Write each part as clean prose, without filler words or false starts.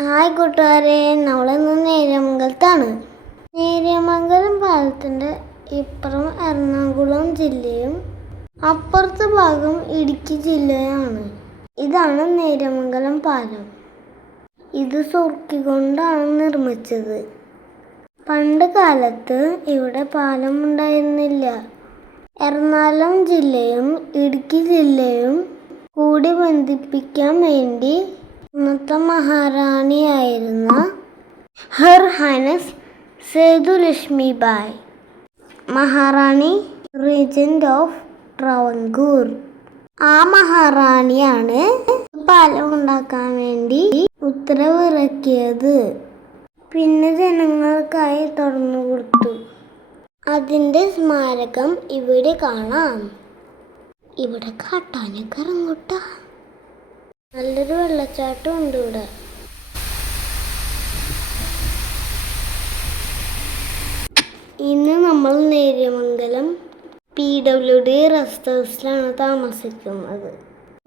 Hi കൂട്ടുകാരെ, നമ്മളിന്ന് നേര്യമംഗലത്താണ്. നേര്യമംഗലം പാലത്തിൻ്റെ ഇപ്പുറം എറണാകുളം ജില്ലയും അപ്പുറത്തെ ഭാഗം ഇടുക്കി ജില്ലയാണ്. ഇതാണ് നേര്യമംഗലം പാലം. ഇത് സുർക്കി കൊണ്ടാണ് നിർമ്മിച്ചത്. പണ്ട് കാലത്ത് ഇവിടെ പാലം ഉണ്ടായിരുന്നില്ല. എറണാകുളം ജില്ലയും ഇടുക്കി ജില്ലയും കൂടി ബന്ധിപ്പിക്കാൻ വേണ്ടി അന്നത്തെ മഹാറാണിയായിരുന്ന her highness Sethulakshmibai, Maharani regent of Travancore, ആ മഹാറാണിയാണ് പാലം ഉണ്ടാക്കാൻ വേണ്ടി ഉത്തരവിറക്കിയത്. പിന്നെ ജനങ്ങൾക്കായി തുറന്നു കൊടുത്തു. അതിൻ്റെ സ്മാരകം ഇവിടെ കാണാം. ഇവിടെ കാട്ടാനൊക്കെ ഇറങ്ങൂട്ടാ. നല്ലൊരു വെള്ളച്ചാട്ടം ഉണ്ട് ഇവിടെ. ഇന്ന് നമ്മൾ നേര്യമംഗലം PWD റെസ്റ്റ് ഹൗസിലാണ് താമസിക്കുന്നത്.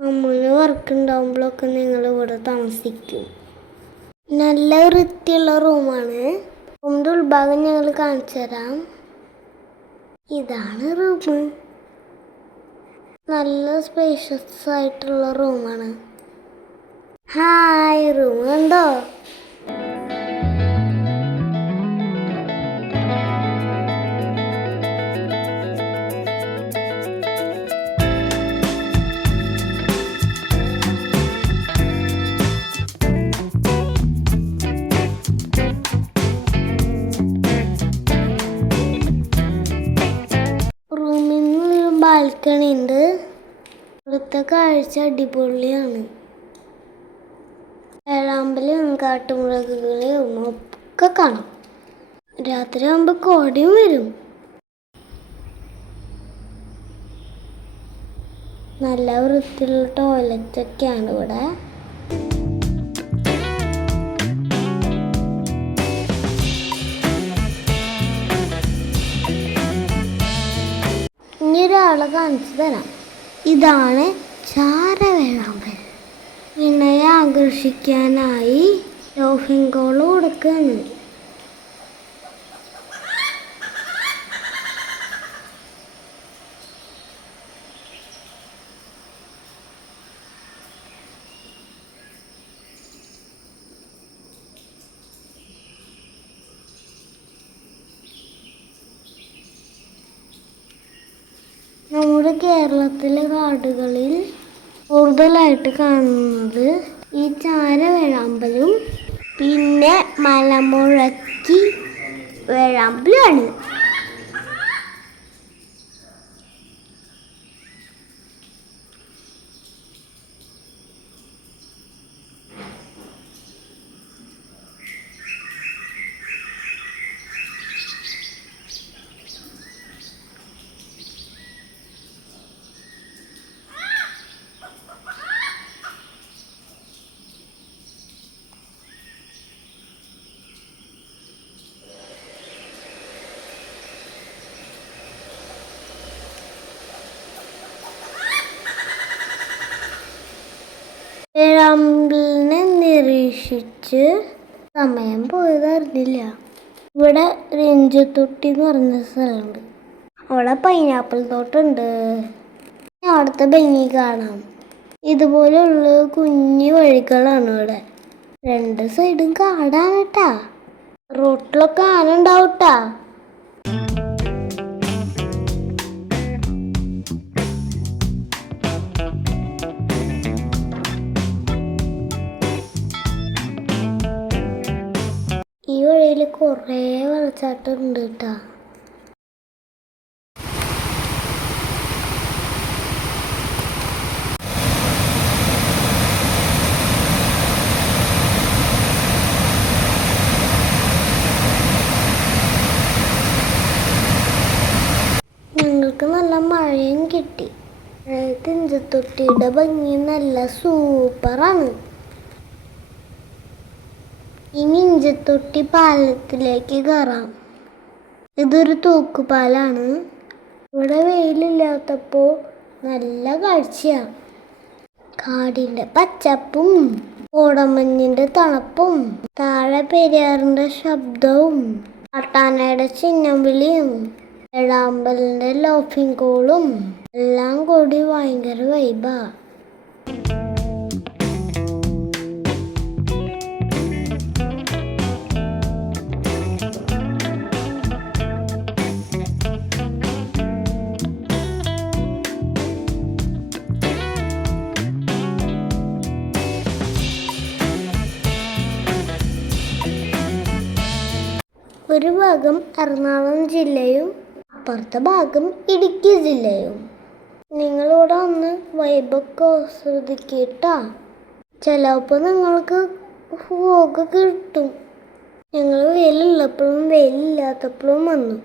അമ്മൂന് വർക്ക് ഉണ്ടാകുമ്പോഴൊക്കെ ഞങ്ങൾ ഇവിടെ താമസിക്കും. നല്ല വൃത്തിയുള്ള റൂമാണ്. റൂമിൻ്റെ ഉൾഭാഗം ഞങ്ങൾ കാണിച്ചു തരാം. ഇതാണ് റൂം. നല്ല സ്പേഷ്യസ് ആയിട്ടുള്ള റൂമാണ്. ഹായ്, റൂം കണ്ടോ? റൂമിൽ നിന്ന് ബാൽക്കണി ഉണ്ട്. ഇവിടുത്തെ കാഴ്ച അടിപൊളിയാണ്. വേഴാമ്പലും കാട്ടുമൃഗങ്ങളെയും ഒക്കെ കാണാം. രാത്രി ആകുമ്പോൾ കോടയും വരും. നല്ല വൃത്തിയുള്ള ടോയ്ലറ്റൊക്കെയാണ് ഇവിടെ. ഇനി ഒരാളെ കാണിച്ചു തരാം. ഇതാണ് ചാരവേഴാമ്പൽ. ഇണയെ ആകർഷിക്കാനായി ലോഫിംഗ് കൊടുക്കുകയാണ്. നമ്മുടെ കേരളത്തിലെ കാടുകളിൽ കൂടുതലായിട്ട് കാണുന്നത് ഈ ചാരവേഴാമ്പലും പിന്നെ മലമുഴക്കി വേഴാമ്പലുമാണ്. വേഴാമ്പലിനെ നിരീക്ഷിച്ച് സമയം പോയതറിഞ്ഞില്ല. ഇവിടെ രഞ്ജുത്തൊട്ടി എന്ന് പറഞ്ഞ സ്ഥലമുണ്ട്. അവിടെ പൈനാപ്പിൾ തോട്ടമുണ്ട്. അവിടുത്തെ ഭംഗി കാണാം. ഇതുപോലെയുള്ള കുഞ്ഞു വഴികളാണ് ഇവിടെ. രണ്ട് സൈഡും കാടാണ് കേട്ടാ. റോട്ടിലൊക്കെ ആന ഉണ്ടാവും കേട്ടാ. ഈ വഴിയിൽ കുറേ വെള്ളച്ചാട്ടം ഉണ്ട് കേട്ടാ. ഞങ്ങൾക്ക് നല്ല മഴയും കിട്ടി. രഞ്ജുത്തൊട്ടിയുടെ ഭംഗി നല്ല സൂപ്പറാണ്. ഇനി രഞ്ജുത്തൊട്ടി പാലത്തിലേക്ക് കയറാം. ഇതൊരു തൂക്കുപാലാണ്. ഇവിടെ വെയിലില്ലാത്തപ്പോൾ നല്ല കാഴ്ചയാണ്. കാടിൻ്റെ പച്ചപ്പും കോടമഞ്ഞിന്റെ തണുപ്പും താഴെ പെരിയാറിന്റെ ശബ്ദവും കാട്ടാനയുടെ ചിഹ്നം വിളിയും എടാമ്പലിന്റെ ലോഫിംഗ് കോളും എല്ലാം കൂടി ഭയങ്കര വൈബാ. ഒരു ഭാഗം എറണാകുളം ജില്ലയും അപ്പുറത്തെ ഭാഗം ഇടുക്കി ജില്ലയും. നിങ്ങളിവിടെ ഒന്ന് വൈബൊക്കെ ആസ്വദിക്കട്ടാ. ചിലപ്പോൾ നിങ്ങൾക്ക് ഫോഗ് കിട്ടും. ഞങ്ങൾ വെയിലുള്ളപ്പോഴും വെയിലില്ലാത്തപ്പോഴും വന്നു.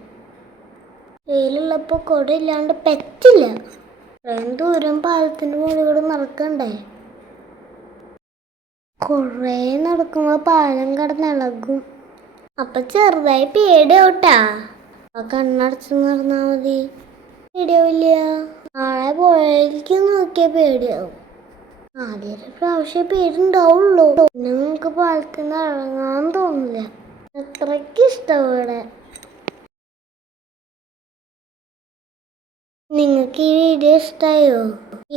വെയിലുള്ളപ്പോൾ കുട ഇല്ലാണ്ട് പറ്റില്ല. ഇത്രയും ദൂരം പാലത്തിൻ്റെ മുകളിൽ കൂടെ നടക്കണ്ടേ. കുറേ നടക്കുമ്പോൾ പാലം കിടന്നിളകും. അപ്പൊ ചെറുതായി പേടിയാവട്ടാ. കണ്ണടച്ച് നടന്നാ മതി, പേടിയാവില്ല. നാളെ പുഴയിലേക്ക് നോക്കിയാൽ പേടിയാവും. ആദ്യത്തെ പ്രാവശ്യം പേടിണ്ടാവുള്ളൂ. പിന്നെ നമുക്ക് പാലത്തിൽ നിന്ന് ഇറങ്ങാൻ തോന്നില്ല. അത്രയ്ക്ക് ഇഷ്ടം ഇവിടെ. നിങ്ങൾക്ക് ഈ വീഡിയോ ഇഷ്ടമായോ?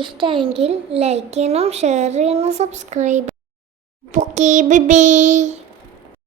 ഇഷ്ടമെങ്കിൽ ലൈക്ക് ചെയ്യണം, ഷെയർ ചെയ്യണം, സബ്സ്ക്രൈബ്. Okay, bye bye.